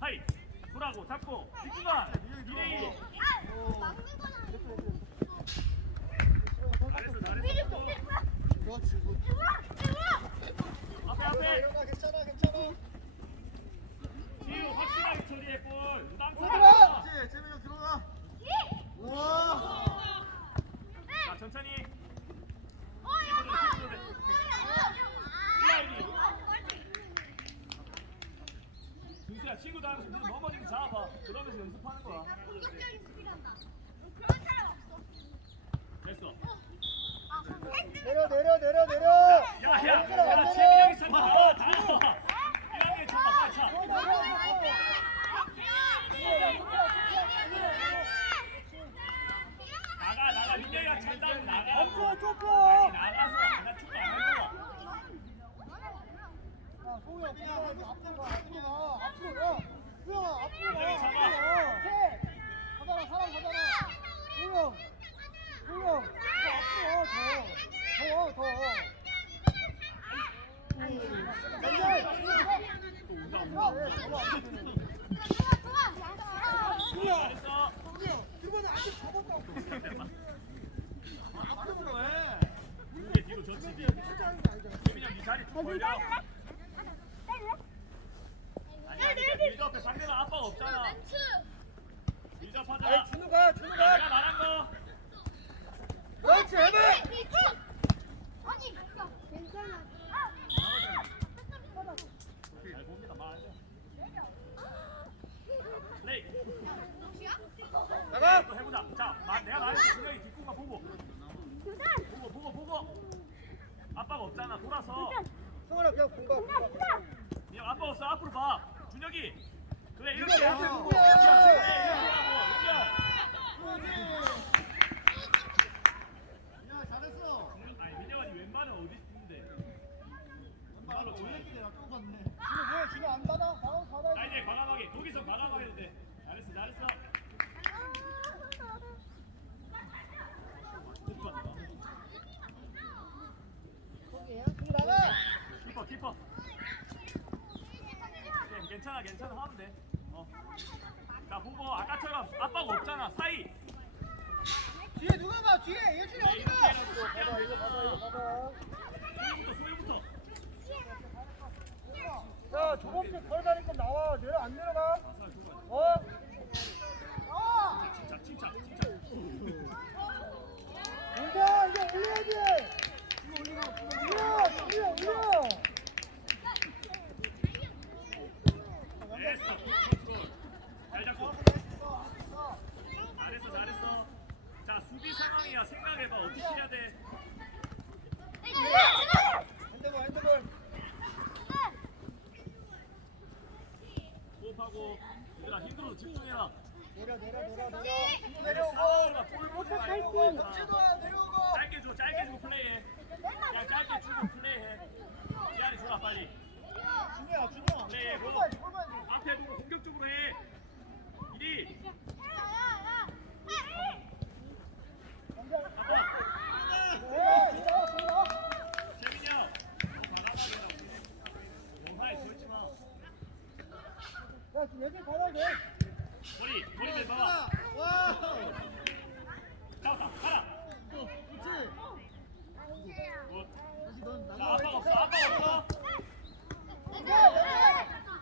하이. 돌아고 잡고. 뒷구간. 2대2 잘했어 잘했어. 그렇지 굿 앞에 앞에 일어나 괜찮아 괜찮아 지우 확실하게 처리해 볼. 부담 들어가 자 재민이 들어가 우와 천천히. 준수야 친구도 하면서 너 넘어지면 잡아봐. 그러면서 연습하는 거야. 됐어. 내려 내려 내려 내려 야 야 야안 되네, 안 재민이 형이 되네. 찬다. 다 나와. 1학년 찬다 빨리 차. 나가 나가 민혁이가 찬다면 나가. 엄청 아니, 나가서 나 축구 안할 거야. 야, 소우야, 가, 앞으로 가, 앞으로 가, 앞으로 가. 수영아, 앞으로 가, 여기 잡아. 앞으로 가. 해. 가잖아, 사람 가잖아. 소우야, 소우야, 너 앞으로 와, 더, 더, 더. 연결. 소우야, 잘했어. 소우야, 이번에 안돼 잡았다. 앞으로 해. 이게 뒤로 젖히지. 진짜 하는 게 아니잖아. 재민이 형네 자리 좀 벌려. 아니야 이제 빌드 앞에 상대가 아빠가 없잖아. 앞 하자. 아이, 준우 가, 준우 자, 가. 내가 말한 거. 그렇지, 해봐. 아니, 괜찮아. 잘 봅니다. 말하자. 플레이. 나가. 또 해보자. 자, 마, 내가 말했어. 준영이 뒷구가 보고. 보고 보고 보고. 아빠가 없잖아. 돌아서. 성원아, 그냥 공가, 공가. 민혁 아빠 없어. 앞으로 봐. 준혁이. 괜찮아 괜찮아 하면 돼. 어. 자 보고 아까처럼 아빠가 없잖아 사이. 뒤에 누가 봐, 뒤에. 예준이 네, 어디 이렇게 가? 해가지고 봐봐, 이거 봐봐, 이거 봐봐. 소유부터 소유부터. 야, 초록색 걸 다닐 건 나와. 내려, 안 내려가? 어? 아! 침착 침착 침착. 올려, 이제 올려야지. 올려, 올려, 올려. 됐어. 컨트롤. 잘 잡고. 잘했어 잘했어. 자 수비 상황이야 생각해봐 어떻게 해야 돼. 핸드볼, 핸드볼. 호흡하고 얘들아 힘들어도 집중해라. 내려, 내려, 내려, 내려. 내려오고. 볼 보지 말고. 박지도야, 내려오고. 짧게 줘 짧게 주고 플레이해. 그냥 짧게 주고 플레이해. 지한이 줘라 빨리. 준우야, 준우야. 네, 골. 앞에 보고 공격적으로 해. 이리. 연결. 아빠. 네, 나와, 나와. 재민이 형. 과감하게 해라. 영화에 걸지 마. 야, 예준 가야 돼. 머리 머리 좀 봐봐. 와우. 잡았다. 가라. 그렇지. 굿. 다시 넌 자, 나가. 아빠가 없어. 아빠가 없어. 나가, 나가.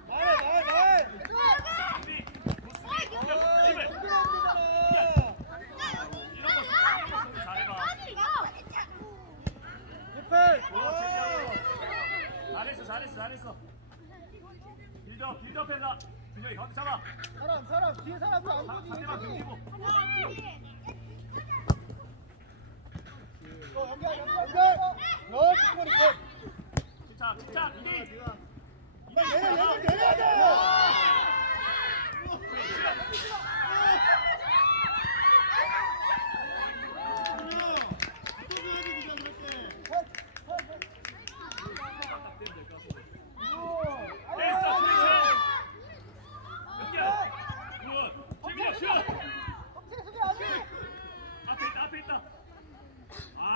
나가, 나가, 나가. 수비. 굿 수비. 공격. 힘을. 준비합니다. 이런 거 이런 거 수비 잘해봐. 디펜. 잘했어 잘했어 잘했어. 빌드업 빌드업해서 준영이 가운데 잡아. 사람, 사람, 뒤에 사람도 안 사- 보지. 상대방 등지고. 너 연결, 연결, 연결. 너 지금 이거. 침착 침착 이리. 이리. 내려, 내려, 내려야 돼.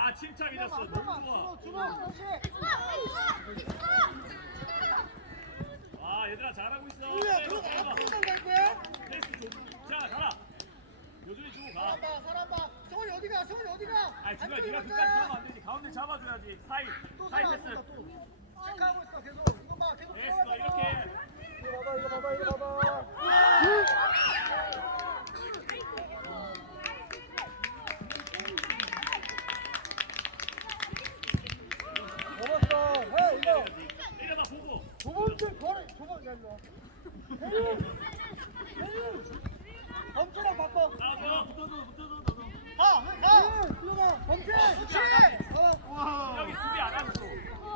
한참 밀었어. 너무 좋아. 주로 주로 그렇지 아 얘들아 잘하고 있어. 빼봐, 그럼. 앞으로만 갈 거야? 패스 줘. 자 가라. 요준이 주고 가. 살아봐 살아봐 성원이 어디 가 성원이 어디 가 아니 중간 네가 갈 끝까지? 하면 안 되지. 가운데 잡아줘야지. 사이 또 사이 패스. 또 체크하고 있어 계속 이거 봐 계속 됐어 이렇게. 이거 봐봐 이거 봐봐 이거 봐봐 넘었어 해 이거 내려봐 보고. 두 번째 거래 두 번째 일로 와 범주랑 바꿔 나도 붙어줘 붙어줘 너도. 가! 가! 들어가! 범죄! 그렇지! 와! 여기 수비 안 하고.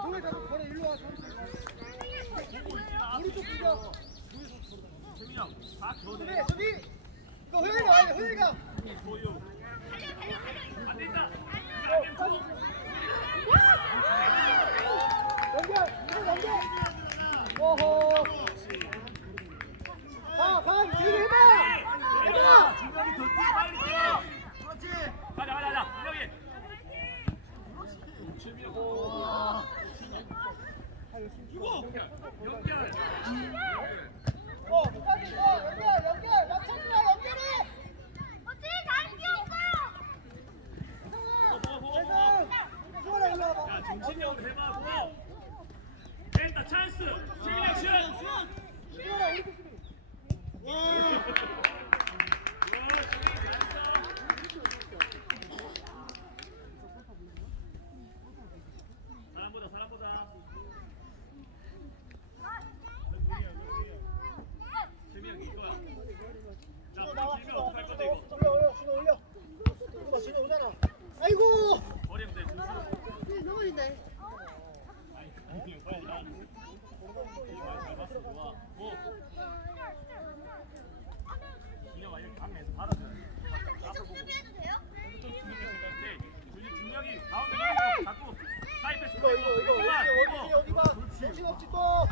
동네 자꾸 거래 일로 와 저리 있지 마. 우리 쪽. 다 수비! 수비! 이거 호영이가 와야 돼 호영이가 Oh! 정신 없지 또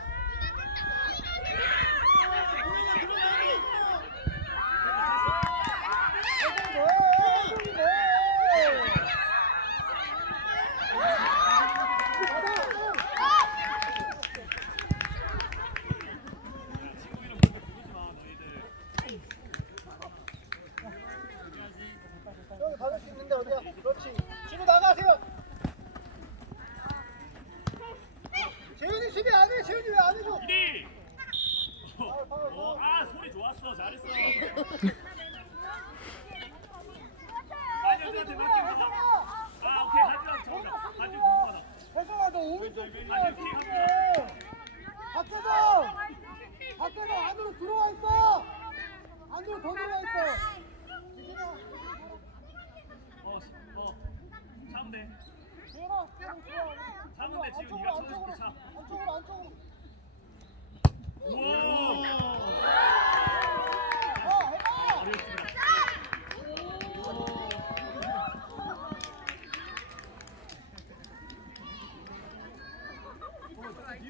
친구 이름 그렇게 부르지 마 너희들 여기 받을 수 있는데 어디야? 그렇지. 준호 나가세요. 재윤이 수비 안 해. 재윤이 왜 안 해줘? 이리 어, 아 소리 좋았어 잘했어 마녀들한테 맡기고 아 오케이 하지마 정답 하지마 궁금하다 혜성아 너 오른쪽 수비야. 아니, 수비해. 밖에서 밖에서 안으로 들어와 있어. 안으로 더 들어와 있어. 어, 어 차면 돼 재윤아, 계속 들어와. 차면 돼 지금 안쪽으로, 네가 쳐줄 때 차. 안쪽으로 안쪽으로. 우와 어, 해봐. 어렵습니다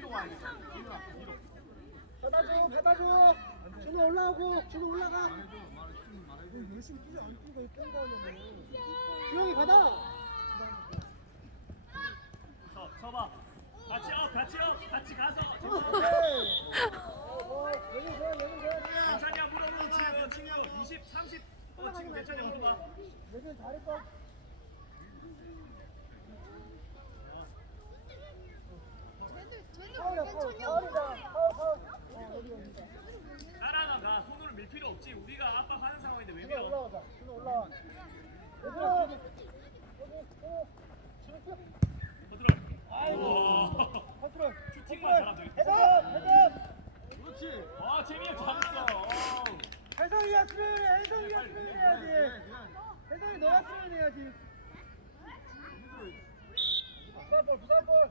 와 받아줘, 받아줘. 준호 올라오고, 준호 올라가. 열심히 뛰지 안 뛰고 하려고. 주영이 받아. 서 서봐 같이 업 같이 업 같이 가서. 어, 여기 좋아, 여기 좋아. 괜찮냐 물어보고 친구 친구 20 30 어, 친구 괜찮냐 물어봐 여기 잘했어. 파울이야, 파울. 파울이다. 파울, 파울. 어, 여기, 여기. 필요 없지 우리가 압박하는 상황인데 왜 준호 밀어 올라가자. 준호 올라와. 얘들아, 여기, 여기, 준호. 준호 뛰어. 컨트롤 아이고. 컨트롤. 슈팅만 잘하면 되겠다. 헤드업. 그렇지 아 재민이 잘했어 어. 혜성이가 수련해, 혜성이가 수련해야지. 혜성이 너가 수련해야지. 부산볼, 부산볼.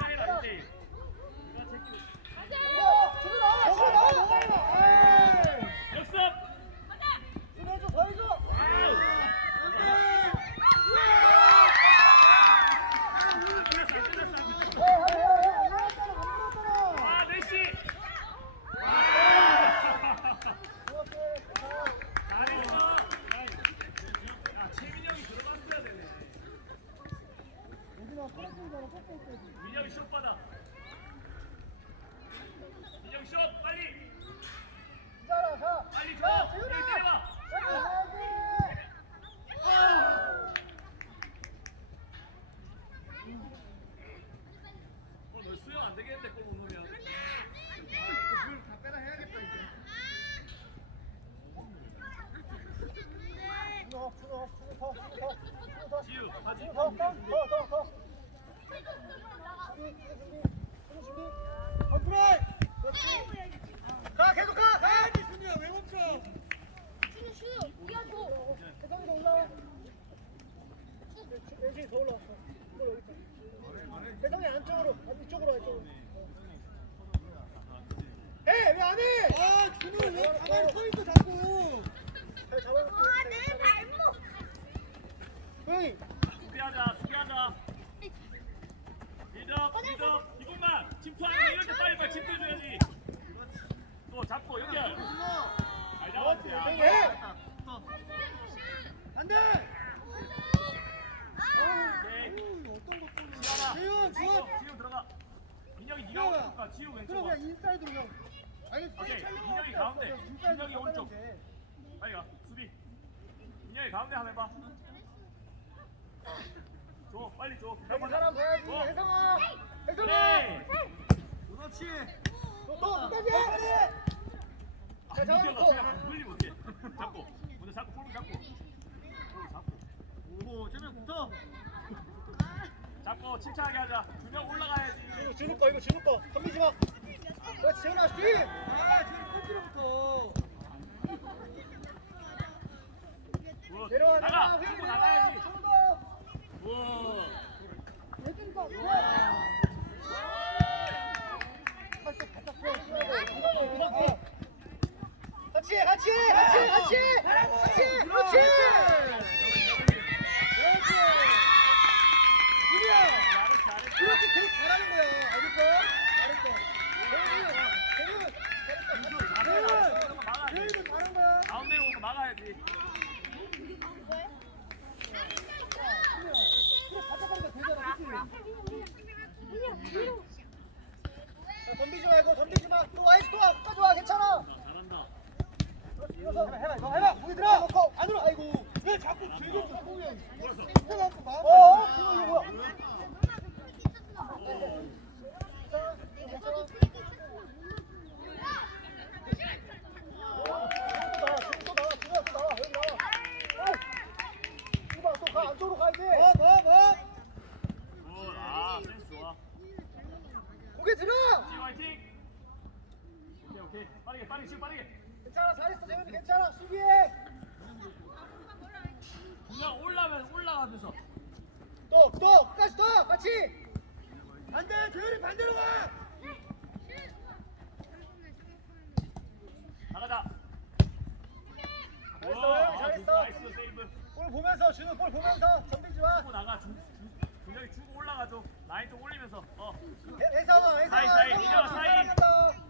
지우 그럼 왼쪽 와. 그냥 인사이드로 형. 알겠어. 오케이. 민혁이 가운데. 민혁이 오른쪽. 빨리 가. 수비. 민혁이 가운데 한번 해봐. 줘. 빨리 줘. 여기 사람 봐야지. 줘. 혜성아. 혜성아. 그렇지. 또 끝까지 해. 빨리. 침착하게 하자. 두 명 올라가야지. 이거 진우 거 이거 진우 거 덤비지 마. 그렇지 재훈아 슈팅. 아 지금 골키로부터. 재 나가. 나가. 고 나가야지. 우와. 같이 같이 같이 같이. 덤비지 말고 덤비지 마. 또 와이즈 또 와. 끝까지 와. 괜찮아. 잘한다. 그렇지, 일어서. 해봐 해봐 해봐. 보기 들어. 놓고 안으로. 아이고. 왜 자꾸 들고 공이야. 빠르게, 빠르게, 지금 빠르게. 괜찮아, 잘했어, 재현이 괜찮아, 수비해. 그냥 올라면 올라가면서. 또, 또, 끝까지 또, 같이. 반대, 재현이 반대로 가. 나가자. 잘했어, 오, 잘했어. 나이스 세이브. 볼 보면서, 준우 볼 보면서, 덤비지 마. 쭉 나가, 중, 중, 중력이 쭉 올라가죠. 라인 좀 올리면서. 어. 애- 애사와, 애사와. 사이, 사이, 이겨, 사이. 따라간다.